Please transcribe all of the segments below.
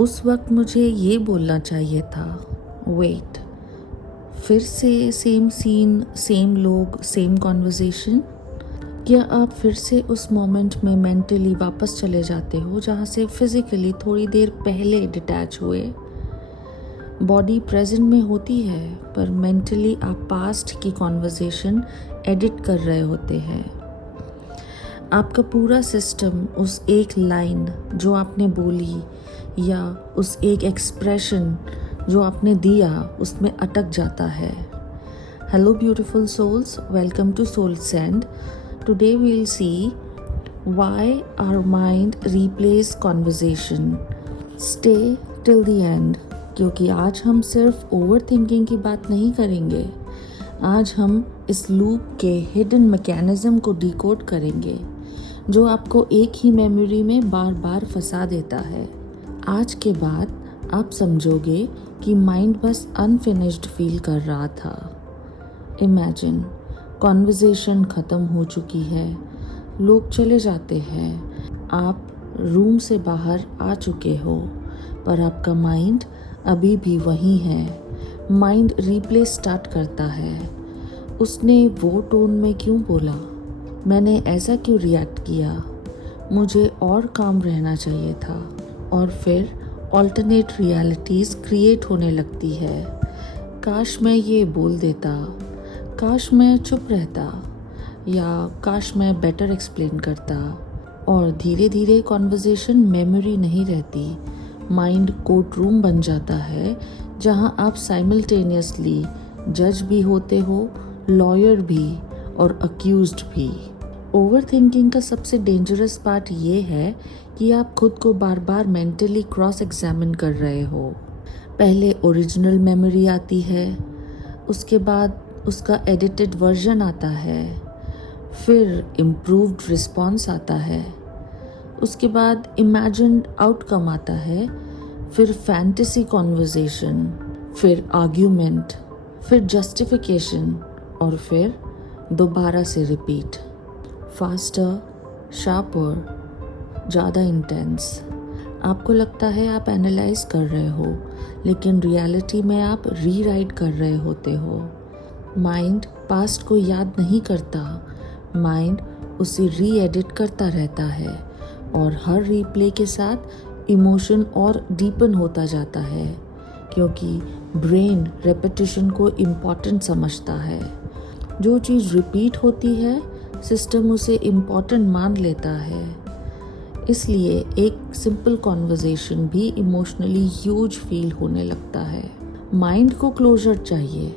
उस वक्त मुझे ये बोलना चाहिए था, वेट, फिर से सेम सीन, सेम लोग, सेम कॉन्वर्जेशन। क्या आप फिर से उस मोमेंट में मेंटली वापस चले जाते हो जहाँ से फिजिकली थोड़ी देर पहले डिटैच हुए? बॉडी प्रेजेंट में होती है पर मेंटली आप पास्ट की कॉन्वर्जेशन एडिट कर रहे होते हैं। आपका पूरा सिस्टम उस एक लाइन जो आपने बोली या उस एक एक्सप्रेशन जो आपने दिया उसमें अटक जाता है। Hello beautiful souls, welcome to soul send. Today we will see why our mind replace conversation. Stay till the end, क्योंकि आज हम सिर्फ ओवर थिंकिंग की बात नहीं करेंगे। आज हम इस लूप के हिडन मैकेनिज्म को डिकोड करेंगे जो आपको एक ही मेमोरी में बार बार फंसा देता है। आज के बाद आप समझोगे कि माइंड बस अनफिनिश्ड फील कर रहा था। इमेजिन, कॉन्वर्जेशन ख़त्म हो चुकी है, लोग चले जाते हैं, आप रूम से बाहर आ चुके हो, पर आपका माइंड अभी भी वही है। माइंड रिप्ले स्टार्ट करता है। उसने वो टोन में क्यों बोला? मैंने ऐसा क्यों रिएक्ट किया? मुझे और काम रहना चाहिए था। और फिर ऑल्टरनेट रियलिटीज़ क्रिएट होने लगती है। काश मैं ये बोल देता, काश मैं चुप रहता, या काश मैं बेटर एक्सप्लेन करता। और धीरे धीरे कॉन्वर्जेशन मेमोरी नहीं रहती, माइंड कोर्ट रूम बन जाता है जहाँ आप साइमल्टेनियसली जज भी होते हो, लॉयर भी और अक्यूज्ड भी। ओवर थिंकिंग का सबसे डेंजरस पार्ट ये है कि आप खुद को बार बार मेंटली क्रॉस एग्जामिन कर रहे हो। पहले ओरिजिनल मेमोरी आती है, उसके बाद उसका एडिटेड वर्जन आता है, फिर इम्प्रूव्ड रिस्पॉन्स आता है, उसके बाद इमेजिन्ड आउटकम आता है, फिर फैंटेसी कॉन्वर्जेशन, फिर आर्ग्यूमेंट, फिर जस्टिफिकेशन और फिर दोबारा से रिपीट। फास्टर, शार्पर, ज़्यादा इंटेंस। आपको लगता है आप एनालाइज कर रहे हो, लेकिन रियलिटी में आप रीराइट कर रहे होते हो। माइंड पास्ट को याद नहीं करता, माइंड उसे री एडिट करता रहता है और हर रीप्ले के साथ इमोशन और डीपन होता जाता है, क्योंकि ब्रेन रेपिटेशन को इम्पॉर्टेंट समझता है। जो चीज़ रिपीट होती है सिस्टम उसे इम्पॉर्टेंट मान लेता है। इसलिए एक सिंपल कॉन्वर्जेशन भी इमोशनली ह्यूज फील होने लगता है। माइंड को क्लोजर चाहिए,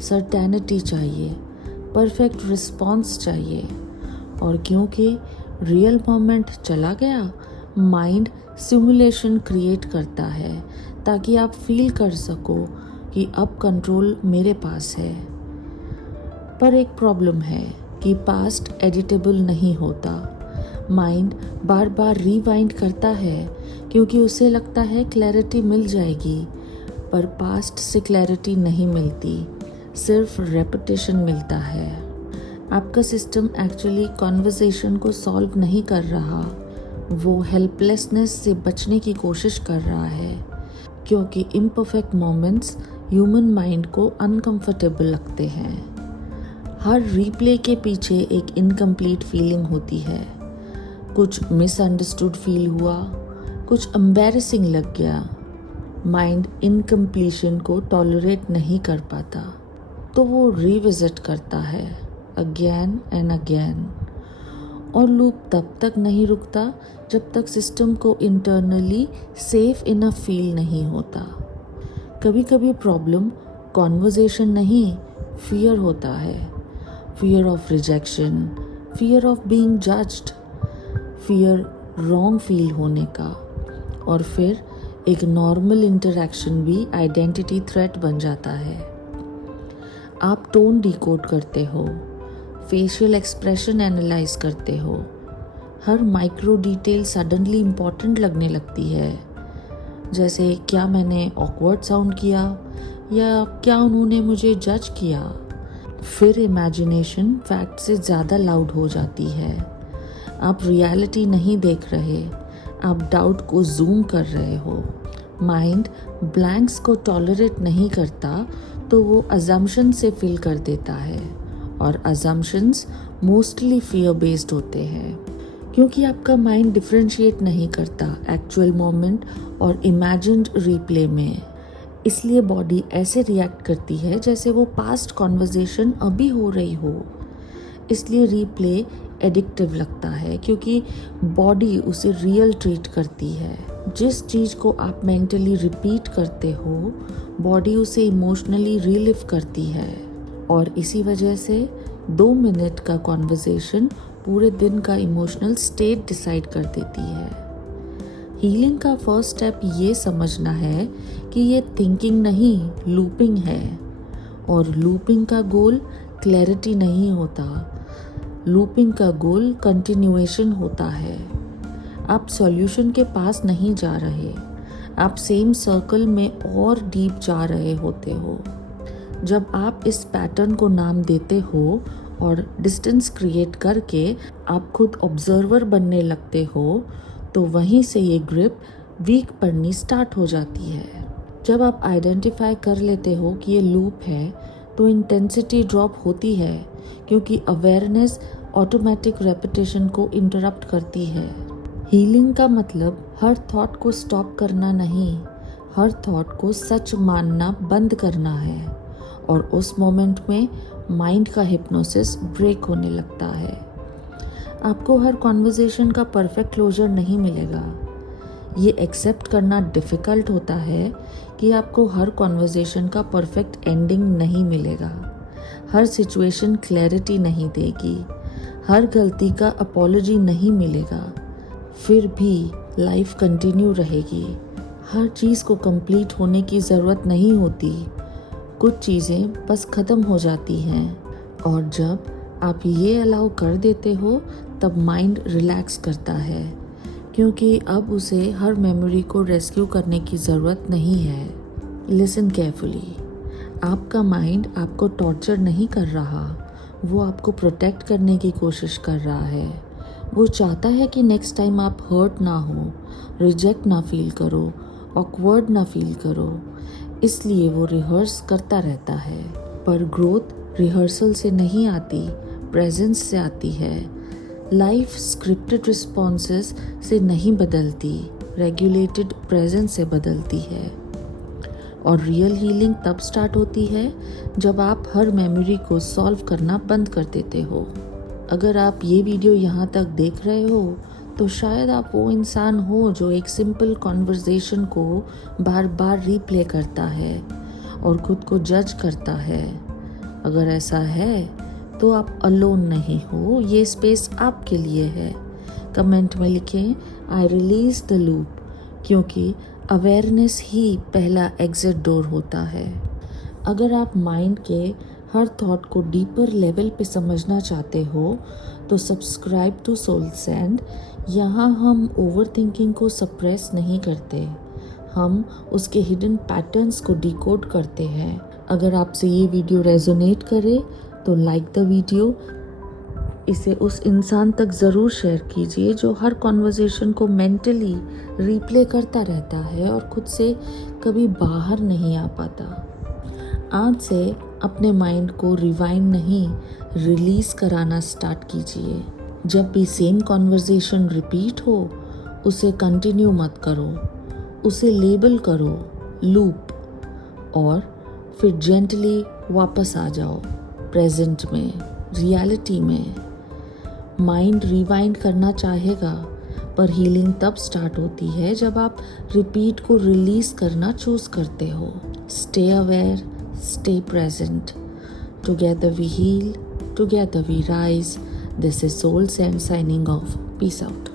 सर्टेनिटी चाहिए, परफेक्ट रिस्पॉन्स चाहिए। और क्योंकि रियल मोमेंट चला गया, माइंड सिमुलेशन क्रिएट करता है ताकि आप फील कर सको कि अब कंट्रोल मेरे पास है। पर एक प्रॉब्लम है कि पास्ट एडिटेबल नहीं होता। माइंड बार बार रिवाइंड करता है क्योंकि उसे लगता है क्लैरिटी मिल जाएगी, पर पास्ट से क्लैरिटी नहीं मिलती, सिर्फ रेपिटेशन मिलता है। आपका सिस्टम एक्चुअली कॉन्वर्जेशन को सॉल्व नहीं कर रहा, वो हेल्पलेसनेस से बचने की कोशिश कर रहा है, क्योंकि इम्परफेक्ट मोमेंट्स ह्यूमन माइंड को अनकंफर्टेबल लगते हैं। हर रीप्ले के पीछे एक इनकम्प्लीट फीलिंग होती है। कुछ मिसअंडरस्टूड फील हुआ, कुछ एम्बैरेसिंग लग गया। माइंड इनकम्प्लीशन को टॉलरेट नहीं कर पाता, तो वो रिविजिट करता है अगेन एंड अगेन। और लूप तब तक नहीं रुकता जब तक सिस्टम को इंटरनली सेफ इनफ फील नहीं होता। कभी कभी प्रॉब्लम कॉन्वर्जेशन नहीं, फियर होता है। Fear of rejection, fear of being judged, fear wrong feel होने का। और फिर एक नॉर्मल इंटरैक्शन भी आइडेंटिटी थ्रेट बन जाता है। आप टोन डिकोड करते हो, फेशियल एक्सप्रेशन एनालाइज करते हो, हर माइक्रो डिटेल सडनली इम्पॉर्टेंट लगने लगती है। जैसे क्या मैंने ऑकवर्ड साउंड किया, या क्या उन्होंने मुझे जज किया। फिर इमेजिनेशन फैक्ट से ज़्यादा लाउड हो जाती है। आप रियलिटी नहीं देख रहे, आप डाउट को जूम कर रहे हो। माइंड ब्लैंक्स को टॉलरेट नहीं करता तो वो अजम्पशन से फिल कर देता है, और अजम्पशंस मोस्टली फियर बेस्ड होते हैं, क्योंकि आपका माइंड डिफरेंशिएट नहीं करता एक्चुअल मोमेंट और इमेजिन्ड रिप्ले में। इसलिए बॉडी ऐसे रिएक्ट करती है जैसे वो पास्ट कॉन्वर्जेशन अभी हो रही हो। इसलिए रिप्ले एडिक्टिव लगता है, क्योंकि बॉडी उसे रियल ट्रीट करती है। जिस चीज़ को आप मेंटली रिपीट करते हो, बॉडी उसे इमोशनली रिलिव करती है, और इसी वजह से 2 मिनट का कॉन्वर्जेशन पूरे दिन का इमोशनल स्टेट डिसाइड कर देती है। हीलिंग का फर्स्ट स्टेप ये समझना है कि ये थिंकिंग नहीं, लूपिंग है, और लूपिंग का गोल क्लैरिटी नहीं होता। लूपिंग का गोल कंटिन्यूएशन होता है। आप सॉल्यूशन के पास नहीं जा रहे, आप सेम सर्कल में और डीप जा रहे होते हो। जब आप इस पैटर्न को नाम देते हो और डिस्टेंस क्रिएट करके आप खुद ऑब्जर्वर बनने लगते हो, तो वहीं से ये ग्रिप वीक पड़नी स्टार्ट हो जाती है। जब आप आइडेंटिफाई कर लेते हो कि ये लूप है, तो इंटेंसिटी ड्रॉप होती है, क्योंकि अवेयरनेस ऑटोमेटिक रेपिटेशन को इंटरप्ट करती है। हीलिंग का मतलब हर थॉट को स्टॉप करना नहीं, हर थॉट को सच मानना बंद करना है, और उस मोमेंट में माइंड का हिप्नोसिस ब्रेक होने लगता है। आपको हर कॉन्वर्जेशन का परफेक्ट क्लोजर नहीं मिलेगा। ये एक्सेप्ट करना डिफ़िकल्ट होता है कि आपको हर कॉन्वर्जेशन का परफेक्ट एंडिंग नहीं मिलेगा। हर सिचुएशन क्लैरिटी नहीं देगी, हर गलती का अपॉलॉजी नहीं मिलेगा। फिर भी लाइफ कंटिन्यू रहेगी। हर चीज़ को कंप्लीट होने की ज़रूरत नहीं होती, कुछ चीज़ें बस ख़त्म हो जाती हैं, और जब आप ये अलाउ कर देते हो तब माइंड रिलैक्स करता है, क्योंकि अब उसे हर मेमोरी को रेस्क्यू करने की ज़रूरत नहीं है। लिसन केयरफुली, आपका माइंड आपको टॉर्चर नहीं कर रहा, वो आपको प्रोटेक्ट करने की कोशिश कर रहा है। वो चाहता है कि नेक्स्ट टाइम आप हर्ट ना हो, रिजेक्ट ना फील करो, ऑकवर्ड ना फील करो। इसलिए वो रिहर्स करता रहता है। पर ग्रोथ रिहर्सल से नहीं आती, प्रेजेंस से आती है। लाइफ स्क्रिप्टेड रिस्पॉन्सेस से नहीं बदलती, रेगुलेटेड प्रेजेंस से बदलती है। और रियल हीलिंग तब स्टार्ट होती है जब आप हर मेमोरी को सॉल्व करना बंद कर देते हो। अगर आप ये वीडियो यहाँ तक देख रहे हो, तो शायद आप वो इंसान हो जो एक सिंपल कॉन्वर्जेशन को बार बार रीप्ले करता है और खुद को जज करता है। अगर ऐसा है तो आप अलोन नहीं हो, ये स्पेस आपके लिए है। कमेंट में लिखें आई रिलीज द लूप, क्योंकि अवेयरनेस ही पहला एग्जिट डोर होता है। अगर आप माइंड के हर थॉट को डीपर लेवल पे समझना चाहते हो तो सब्सक्राइब टू सोल सैंड। यहाँ हम ओवर थिंकिंग को सप्रेस नहीं करते, हम उसके हिडन पैटर्न्स को डिकोड करते हैं। अगर आपसे ये वीडियो रेजोनेट करे तो लाइक द वीडियो, इसे उस इंसान तक ज़रूर शेयर कीजिए जो हर कॉन्वर्जेशन को मेंटली रिप्ले करता रहता है और खुद से कभी बाहर नहीं आ पाता। आज से अपने माइंड को रिवाइंड नहीं, रिलीज़ कराना स्टार्ट कीजिए। जब भी सेम कॉन्वर्जेशन रिपीट हो, उसे कंटिन्यू मत करो, उसे लेबल करो लूप, और फिर जेंटली वापस आ जाओ प्रेजेंट में, रियलिटी में। माइंड रिवाइंड करना चाहेगा, पर हीलिंग तब स्टार्ट होती है जब आप रिपीट को रिलीज करना चूज करते हो। Stay aware, stay present. Together we heal, together we rise. This is Soul Sand signing off. Peace out.